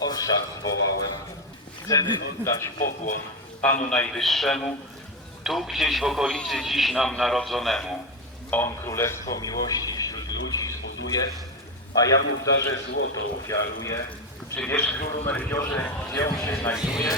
Orszak wołałem. Chcemy oddać pokłon Panu Najwyższemu, tu gdzieś w okolicy dziś nam narodzonemu. On królestwo miłości wśród ludzi zbuduje, a ja mu darze złoto ofiaruję. Czy wiesz, królu Melchiorze, gdzie on się znajduje?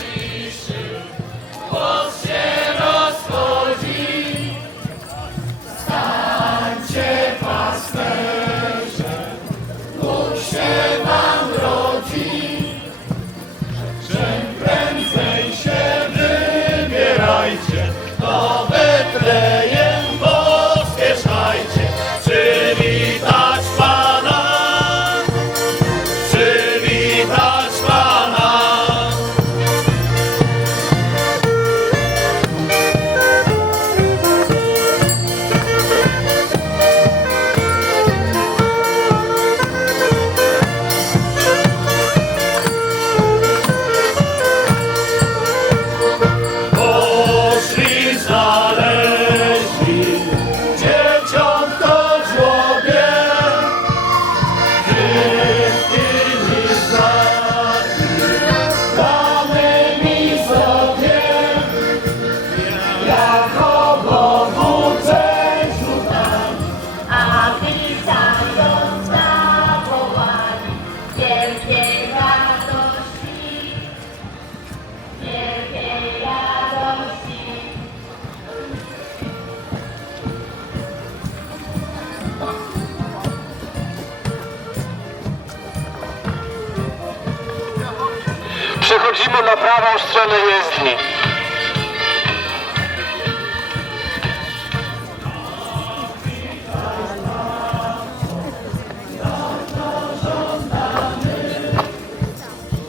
Na prawą stronę jezdni.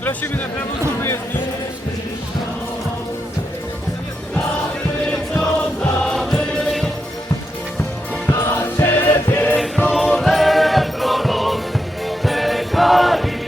Prosimy na prawą stronę jezdni. Nam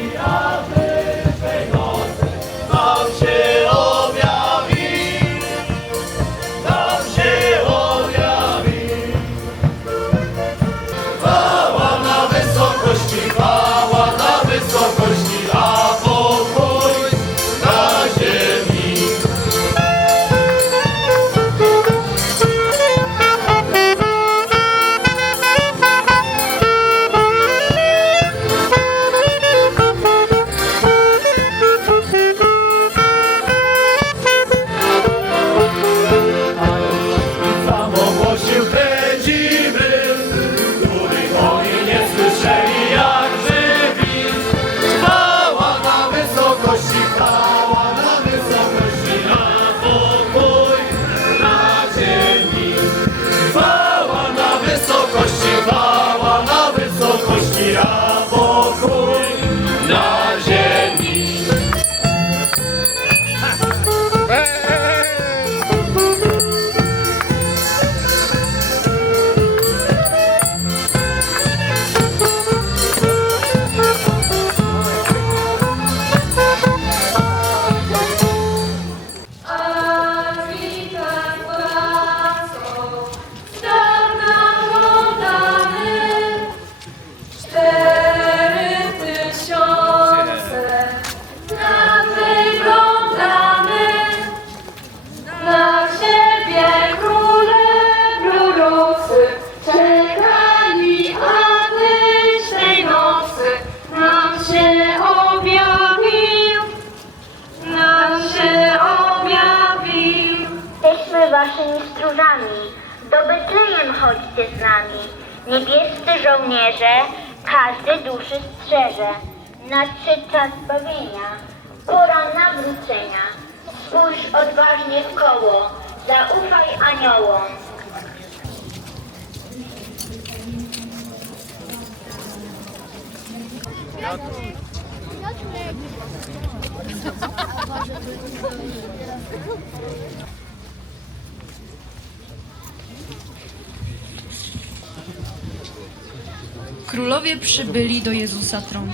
Waszymi stróżami. Do Betlejem chodźcie z nami. Niebiescy żołnierze, każdy duszy strzeże. Nadszedł czas bawienia, pora nawrócenia. Spójrz odważnie w koło, zaufaj aniołom. Królowie przybyli do Jezusa tronu.